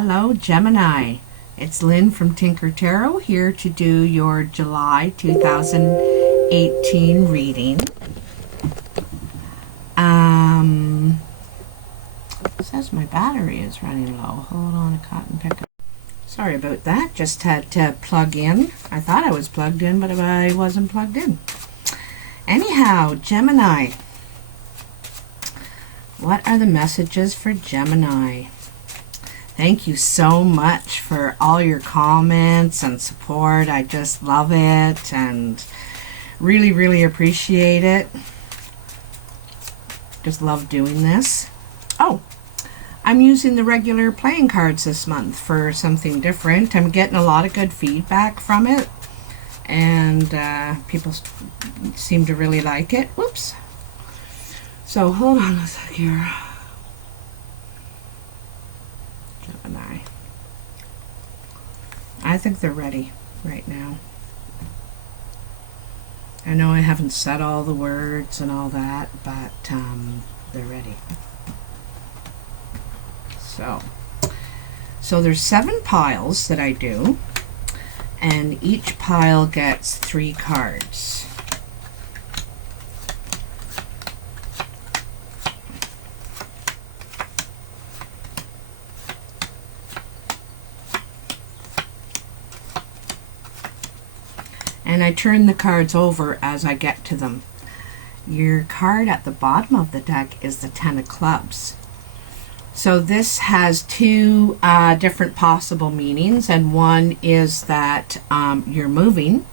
Hello, Gemini. It's Lynn from Tinker Tarot here to do your July 2018 reading. It says my battery is running low. Hold on, a cotton picker. Sorry about that. Just had to plug in. I thought I was plugged in, but I wasn't plugged in. Anyhow, Gemini. What are the messages for Gemini? Thank you so much for all your comments and support. I just love it and really, really appreciate it. Just love doing this. Oh, I'm using the regular playing cards this month for something different. I'm getting a lot of good feedback from it, and people seem to really like it. Whoops. So hold on a sec here. Gemini. I think they're ready right now. I know I haven't said all the words and all that, but they're ready. So there's 7 piles that I do, and each pile gets 3 cards. And I turn the cards over as I get to them. Your card at the bottom of the deck is the 10 of clubs. So this has 2 different possible meanings, and one is that you're moving,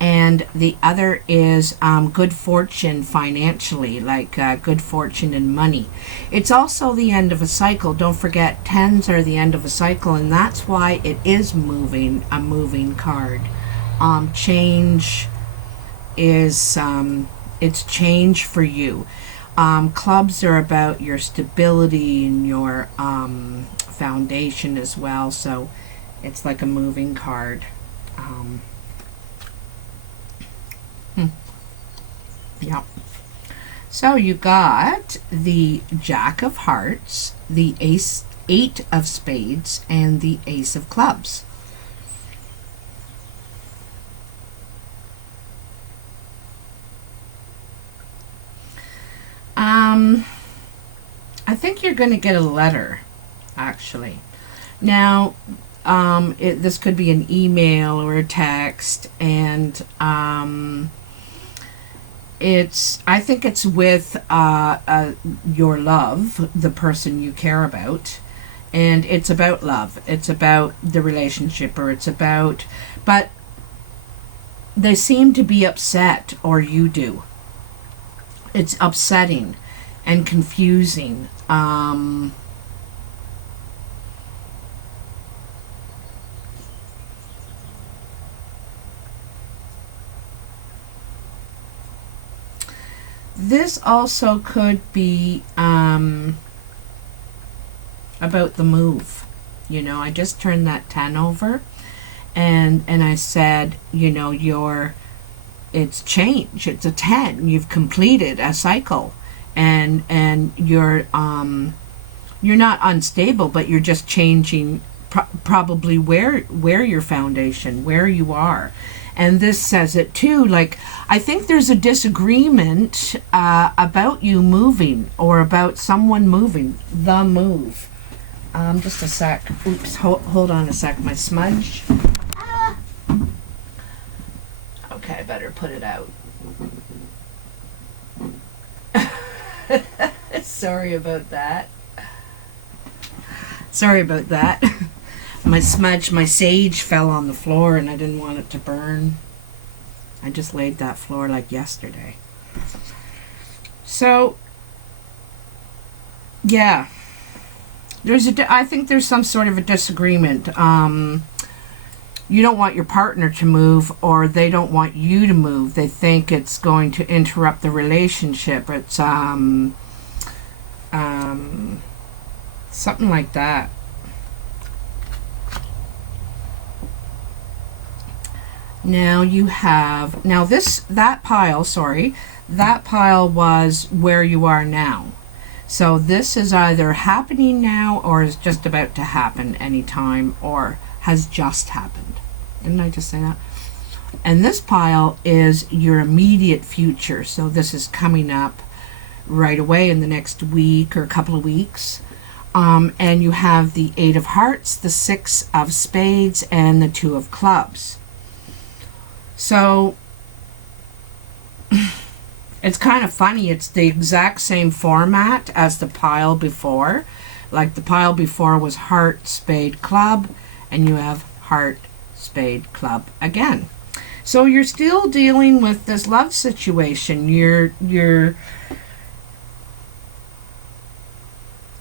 and the other is good fortune financially, like good fortune in money. It's also the end of a cycle. Don't forget, 10s are the end of a cycle, and that's why it is moving, a moving card. Change is it's change for you. Clubs are about your stability and your foundation as well, so it's like a moving card. Yep. So you got the Jack of Hearts, the Eight of Spades, and the Ace of Clubs. I think you're going to get a letter, actually. Now, this could be an email or a text, and I think it's with your love, the person you care about, and it's about love. It's about the relationship, or it's about, but they seem to be upset, or you do. It's upsetting and confusing. This also could be about the move. You know, I just turned that 10 over, and I said, you know, it's change. It's a 10. You've completed a cycle, and you're not unstable, but you're just changing probably where your foundation, where you are. And this says it too. Like, I think there's a disagreement about you moving, or about someone moving. The move. Just a sec. Oops. Hold on a sec. My smudge. Okay, I better put it out. Sorry about that. Sorry about that. My smudge, my sage fell on the floor, and I didn't want it to burn. I just laid that floor like yesterday. So, yeah. I think there's some sort of a disagreement. You don't want your partner to move, or they don't want you to move. They think it's going to interrupt the relationship. It's something like that. Now you have, that pile was where you are now. So this is either happening now or is just about to happen anytime or has just happened. Didn't I just say that? And this pile is your immediate future. So this is coming up right away in the next week or a couple of weeks. And you have the 8 of Hearts, the 6 of Spades, and the 2 of Clubs. So it's kind of funny. It's the exact same format as the pile before. Like the pile before was Heart, Spade, Club, and you have Heart, Spade, Club again. So you're still dealing with this love situation.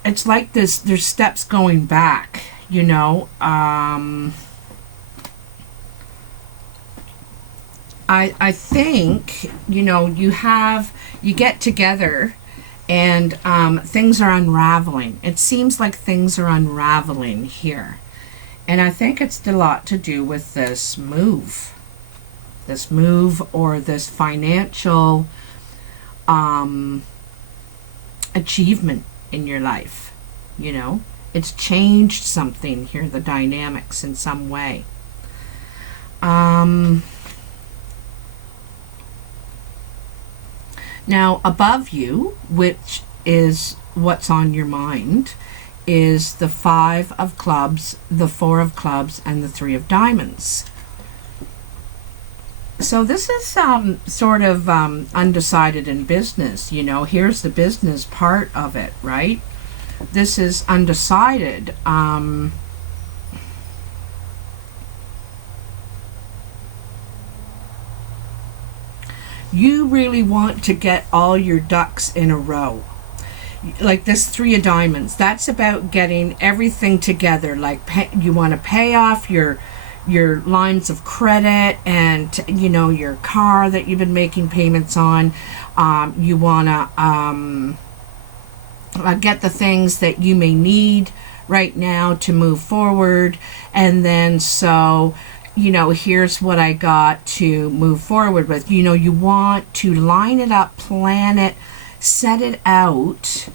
It's like this, there's steps going back, you know. I think, you know, you get together and things are unraveling. It seems like things are unraveling here. And I think it's a lot to do with this move or this financial achievement in your life. You know, it's changed something here, the dynamics in some way. Now above you, which is what's on your mind, is the 5 of Clubs, the 4 of Clubs, and the 3 of Diamonds. So this is sort of undecided in business. You know, here's the business part of it, right? This is undecided. You really want to get all your ducks in a row. Like this 3 of Diamonds, that's about getting everything together. Like you want to pay off your lines of credit and, you know, your car that you've been making payments on. You want to get the things that you may need right now to move forward. And then so, you know, here's what I got to move forward with. You know, you want to line it up, plan it, set it out.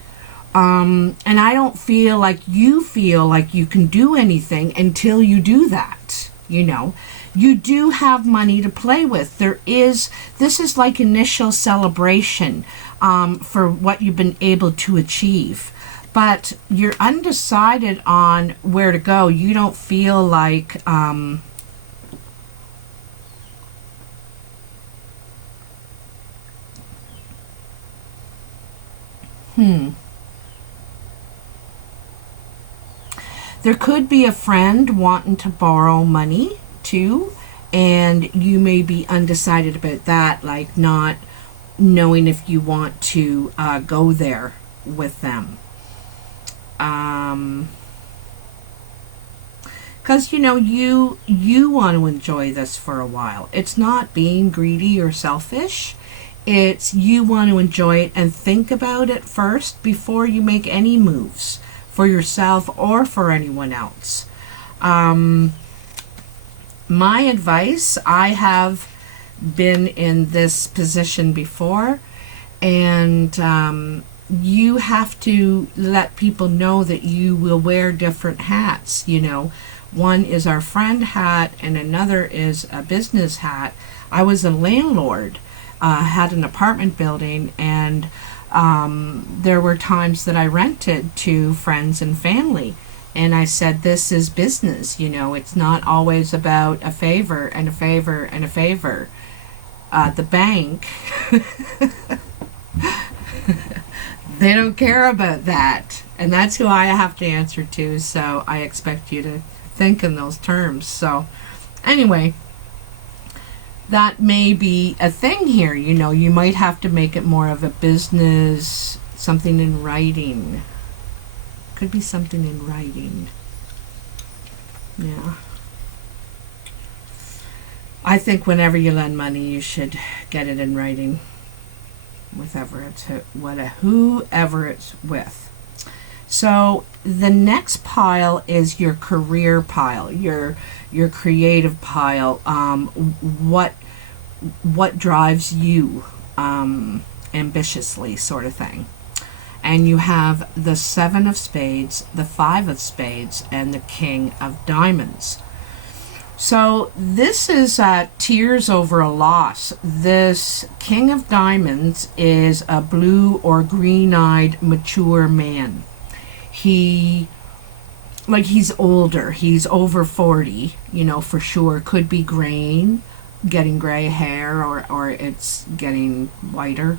And I don't feel like you can do anything until you do that. You know, you do have money to play with. This is like initial celebration for what you've been able to achieve. But you're undecided on where to go. You don't feel like There could be a friend wanting to borrow money too, and you may be undecided about that, like not knowing if you want to go there with them. Because, you know, you want to enjoy this for a while. It's not being greedy or selfish. It's you want to enjoy it and think about it first before you make any moves for yourself or for anyone else. My advice, I have been in this position before, and you have to let people know that you will wear different hats. You know, one is our friend hat and another is a business hat. I was a landlord, had an apartment building, and there were times that I rented to friends and family, and I said, this is business. You know, it's not always about a favor and a favor and a favor. The bank they don't care about that, and that's who I have to answer to, so I expect you to think in those terms. So anyway, that may be a thing here. You know, you might have to make it more of a business, something in writing. Could be something in writing. Yeah. I think whenever you lend money, you should get it in writing with whoever it's with. So the next pile is your career pile, your creative pile. What drives you ambitiously, sort of thing. And you have the 7 of spades, the 5 of spades, and the King of diamonds. So this is tears over a loss. This King of diamonds is a blue or green-eyed mature man. He's older. He's over 40, for sure. Could be graying, getting gray hair, or it's getting whiter.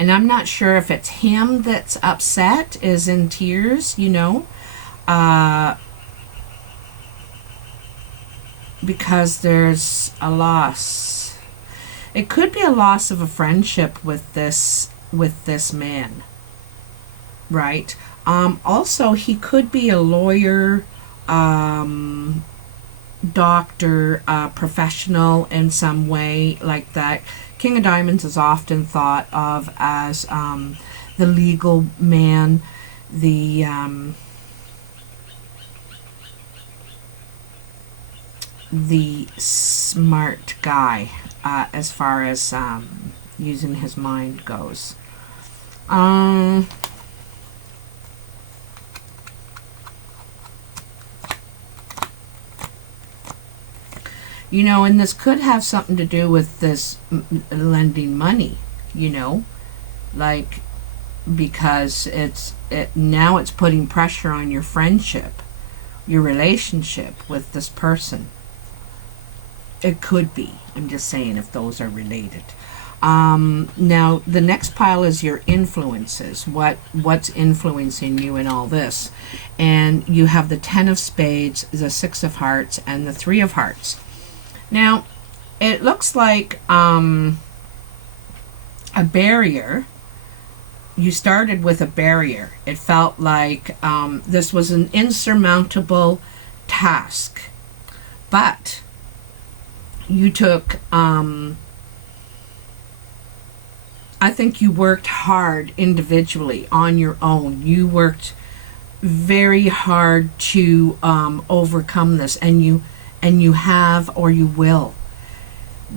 And I'm not sure if it's him that's upset, is in tears, because there's a loss. It could be a loss of a friendship with this man, right? Also, he could be a lawyer, doctor, professional in some way like that. King of diamonds is often thought of as the legal man, the smart guy, as far as using his mind goes. And this could have something to do with this lending money, because now it's putting pressure on your friendship, your relationship with this person. It could be. I'm just saying if those are related. Now, the next pile is your influences. What's influencing you in all this? And you have the 10 of spades, the 6 of hearts, and the 3 of hearts. Now, it looks like a barrier. You started with a barrier. It felt like this was an insurmountable task. But you took, I think you worked hard individually on your own. You worked very hard to overcome this, and you have, or you will,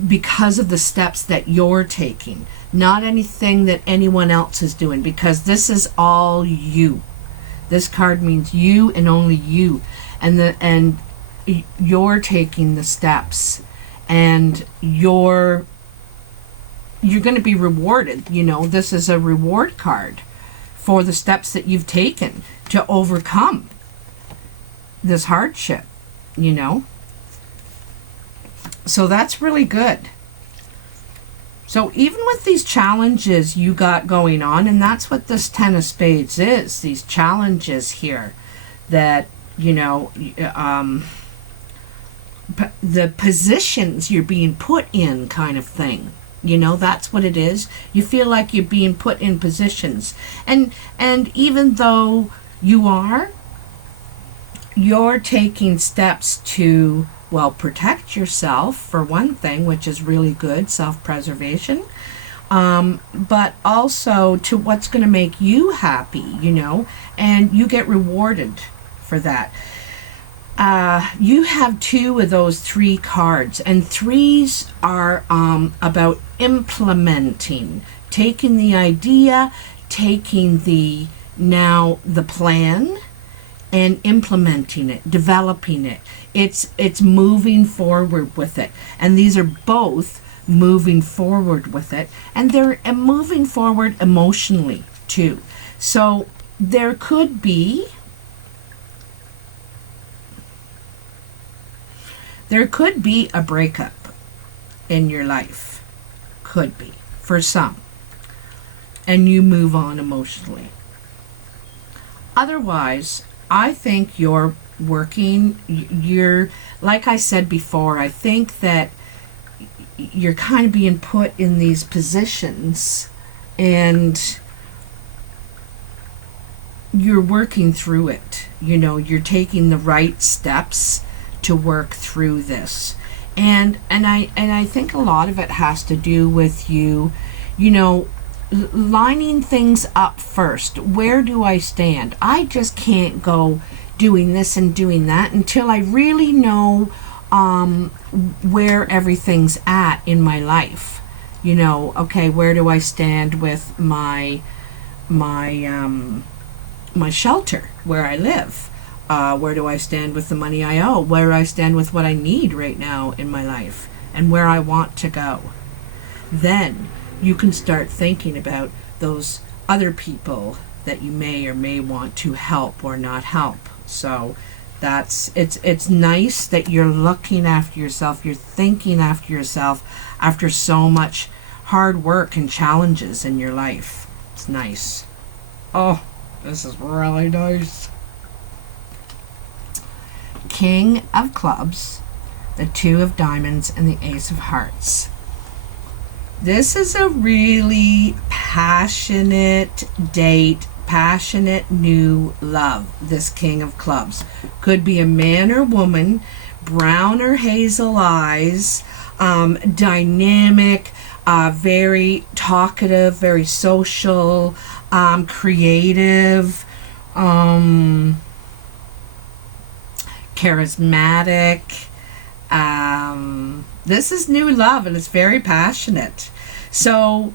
because of the steps that you're taking, not anything that anyone else is doing, because this is all you. This card means you and only you, and you're taking the steps, and you're going to be rewarded. This is a reward card for the steps that you've taken to overcome this hardship, So that's really good. So even with these challenges you got going on, and that's what this 10 of spades is, these challenges here that, the positions you're being put in kind of thing. That's what it is. You feel like you're being put in positions. And even though you're taking steps to, protect yourself, for one thing, which is really good, self-preservation, but also to what's going to make you happy, and you get rewarded for that. You have 2 of those 3 cards, and 3s are about implementing, taking the idea, taking the plan, and implementing it, developing it. It's moving forward with it, and these are both moving forward with it, and they're moving forward emotionally too. So there could be a breakup in your life, could be, for some, and you move on emotionally. Otherwise, I think you're working, like I said before, I think that you're kind of being put in these positions, and you're working through it. You're taking the right steps to work through this, and I think a lot of it has to do with you lining things up first. Where do I stand? I just can't go doing this and doing that until I really know where everything's at in my life. You know, okay, where do I stand with my shelter where I live? Where do I stand with the money I owe? Where do I stand with what I need right now in my life, and where I want to go? Then you can start thinking about those other people that you may or may want to help or not help. So it's nice that you're looking after yourself, you're thinking after yourself after so much hard work and challenges in your life. It's nice. Oh, this is really nice. King of Clubs, the Two of Diamonds, and the Ace of Hearts. This is a really passionate date, passionate new love, this King of Clubs. Could be a man or woman, brown or hazel eyes, dynamic, very talkative, very social, creative, charismatic. This is new love, and it's very passionate. So,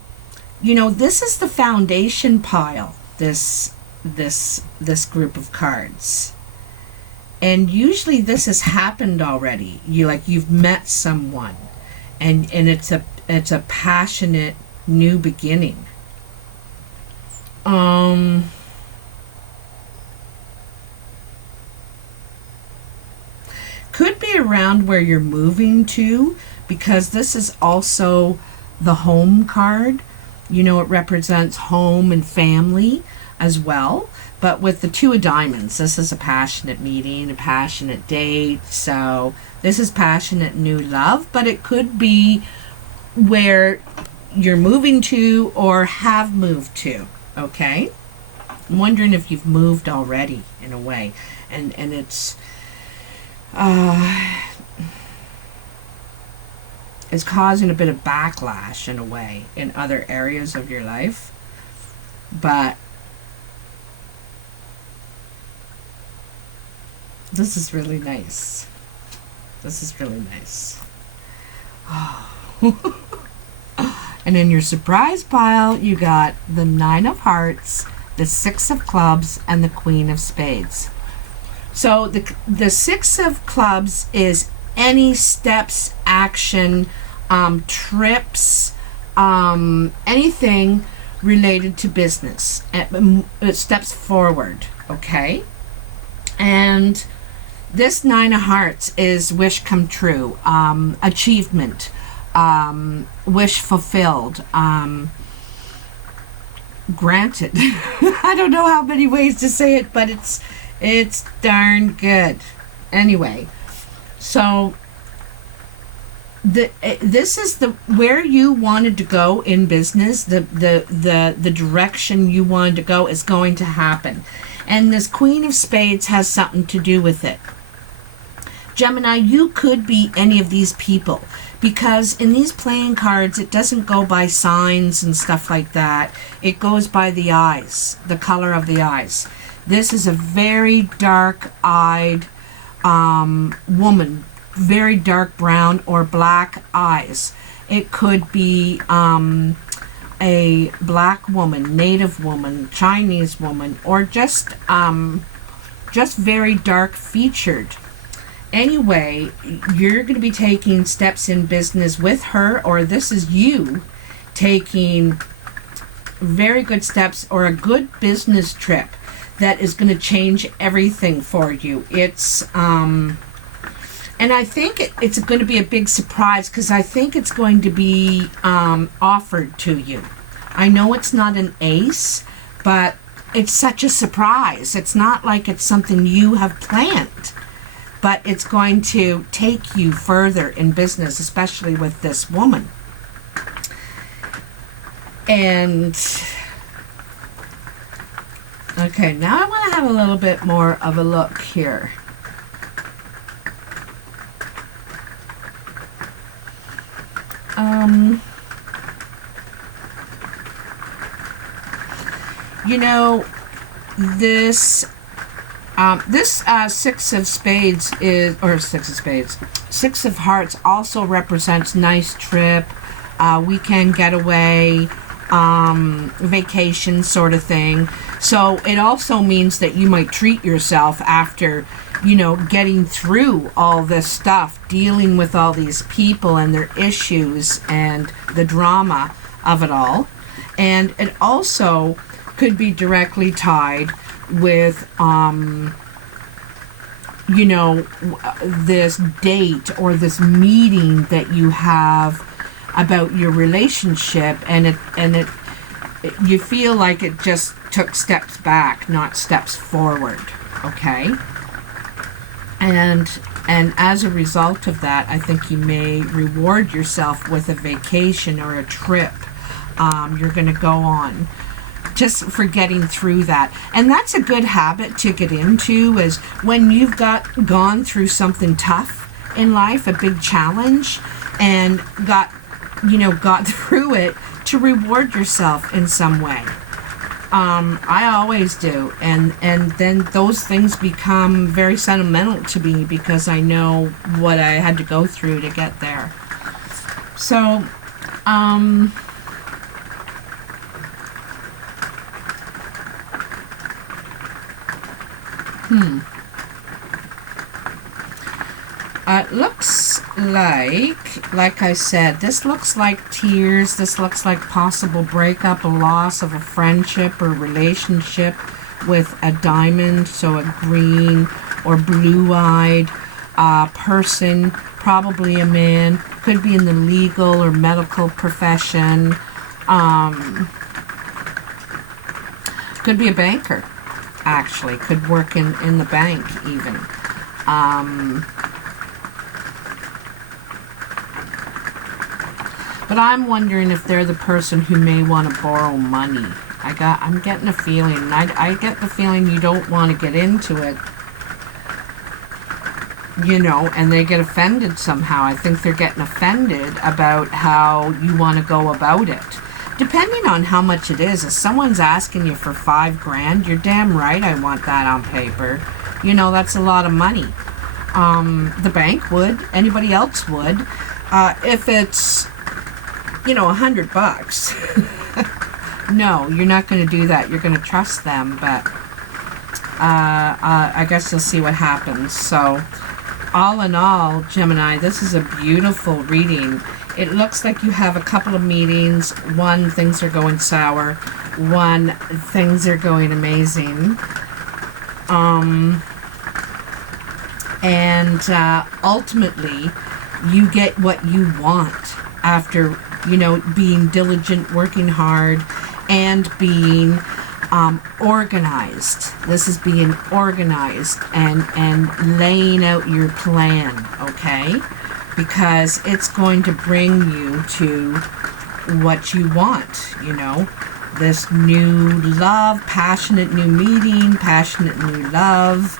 you know, this is the foundation pile, this group of cards. And usually this has happened already. You've met someone, and it's a passionate new beginning. Could be around where you're moving to, because this is also the home card. You know, it represents home and family as well. But with the Two of Diamonds, this is a passionate meeting, a passionate date. So this is passionate new love, but it could be where you're moving to or have moved to. Okay? I'm wondering if you've moved already in a way. And it's is causing a bit of backlash in a way in other areas of your life. But this is really nice. This is really nice. Oh. And in your surprise pile, you got the Nine of Hearts, the Six of Clubs, and the Queen of Spades. So the Six of Clubs is any steps, action, trips, anything related to business, steps forward, okay? And this Nine of Hearts is wish come true, achievement, wish fulfilled, granted. I don't know how many ways to say it, but it's darn good. Anyway, so this is where you wanted to go in business. The direction you wanted to go is going to happen, and this Queen of Spades has something to do with it. Gemini, you could be any of these people, because in these playing cards, it doesn't go by signs and stuff like that. It goes by the eyes, the color of the eyes. This is a very dark-eyed woman, very dark brown or black eyes. It could be a black woman, native woman, Chinese woman, or just very dark featured. Anyway, you're going to be taking steps in business with her, or this is you taking very good steps or a good business trip that is going to change everything for you. It's and I think it's going to be a big surprise, because I think it's going to be offered to you. I know it's not an ace, but it's such a surprise. It's not like it's something you have planned, but it's going to take you further in business, especially with this woman. And okay, now I want to have a little bit more of a look here. You know, this Six of Spades Six of Hearts also represents nice trip, weekend getaway, vacation sort of thing. So it also means that you might treat yourself after, getting through all this stuff, dealing with all these people and their issues and the drama of it all. And it also could be directly tied with, this date or this meeting that you have about your relationship, and it you feel like it just took steps back, not steps forward. Okay. And as a result of that, I think you may reward yourself with a vacation or a trip you're going to go on, just for getting through that. And that's a good habit to get into, is when you've gone through something tough in life, a big challenge, and got through it, to reward yourself in some way. I always do, and then those things become very sentimental to me, because I know what I had to go through to get there. So, it looks like I said, this looks like tears. This looks like possible breakup, a loss of a friendship or relationship with a diamond, so a green or blue-eyed person, probably a man, could be in the legal or medical profession, could be a banker, actually, could work in the bank even. But I'm wondering if they're the person who may want to borrow money. I'm getting a feeling. I get the feeling you don't want to get into it, and they get offended somehow. I think they're getting offended about how you want to go about it. Depending on how much it is. If someone's asking you for $5,000, you're damn right I want that on paper. That's a lot of money. The bank would. Anybody else would. If it's $100. No, you're not going to do that. You're going to trust them, but I guess you'll see what happens. So, all in all, Gemini, this is a beautiful reading. It looks like you have a couple of meetings. One, things are going sour. One, things are going amazing. And ultimately, you get what you want after being diligent, working hard, and being organized. This is being organized and laying out your plan, okay? Because it's going to bring you to what you want, this new love, passionate new meeting, passionate new love,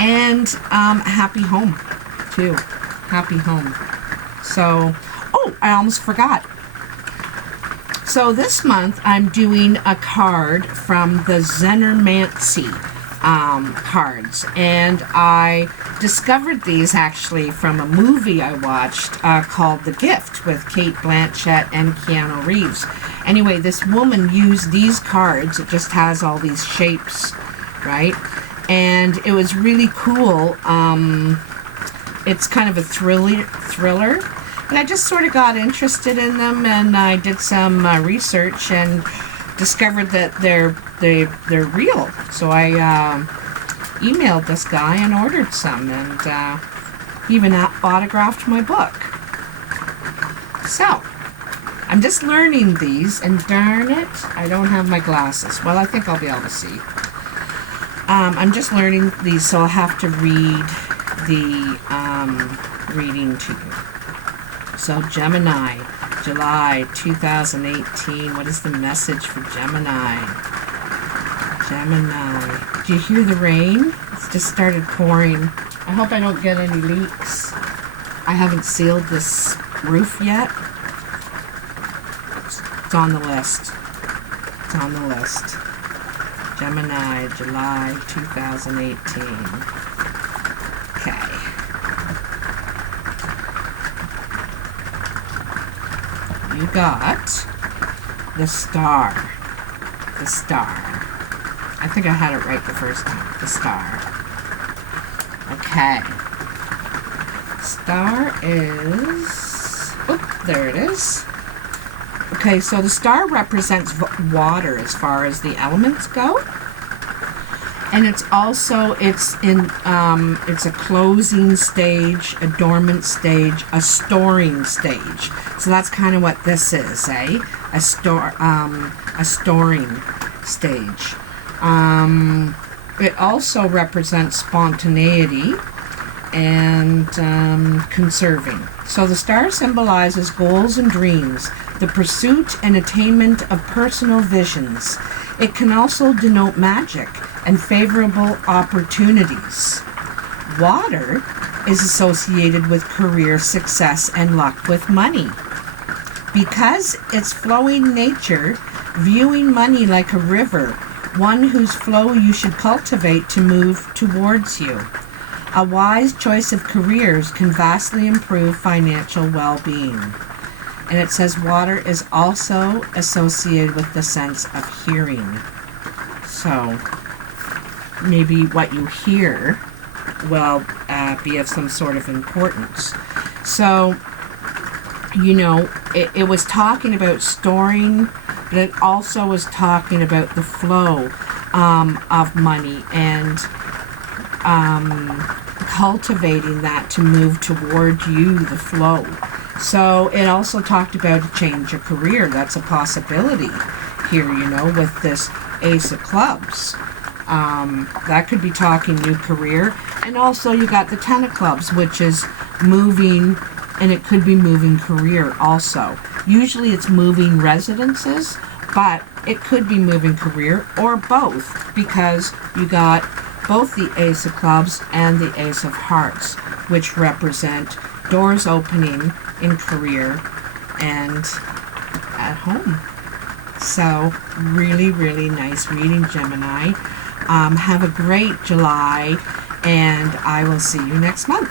and happy home, too. Happy home. So, I almost forgot. So this month I'm doing a card from the Zener cards, and I discovered these actually from a movie I watched called The Gift with Kate Blanchett and Keanu Reeves. Anyway, this woman used these cards. It just has all these shapes, right? And it was really cool. It's kind of a thriller. And I just sort of got interested in them, and I did some research and discovered that they're real. So I emailed this guy and ordered some, and even autographed my book. So I'm just learning these, and darn it, I don't have my glasses. Well, I think I'll be able to see. I'm just learning these, so I'll have to read the reading to you. So Gemini, July 2018. What is the message for Gemini? Gemini. Do you hear the rain? It's just started pouring. I hope I don't get any leaks. I haven't sealed this roof yet. It's on the list. It's on the list. Gemini, July 2018. Okay. you got the Star. The Star. I think I had it right the first time. The Star. Okay. Star is... Oh, there it is. Okay, so the Star represents water as far as the elements go. And it's also, it's a closing stage, a dormant stage, a storing stage. So that's kind of what this is, eh? A storing stage. It also represents spontaneity and conserving. So the Star symbolizes goals and dreams, the pursuit and attainment of personal visions. It can also denote magic and favorable opportunities. Water is associated with career success and luck with money. Because its flowing nature, viewing money like a river, one whose flow you should cultivate to move towards you. A wise choice of careers can vastly improve financial well-being. And it says water is also associated with the sense of hearing. So maybe what you hear will be of some sort of importance. So, you know, it was talking about storing, but it also was talking about the flow of money and cultivating that to move toward you, the flow. So it also talked about a change of career. That's a possibility here, you know, with this Ace of Clubs. That could be talking new career. And also you got the Ten of Clubs, which is moving, and it could be moving career also. Usually it's moving residences, but it could be moving career or both, because you got both the Ace of Clubs and the Ace of Hearts, which represent doors opening in career and at home. So really, really nice reading, Gemini. Have a great July, and I will see you next month.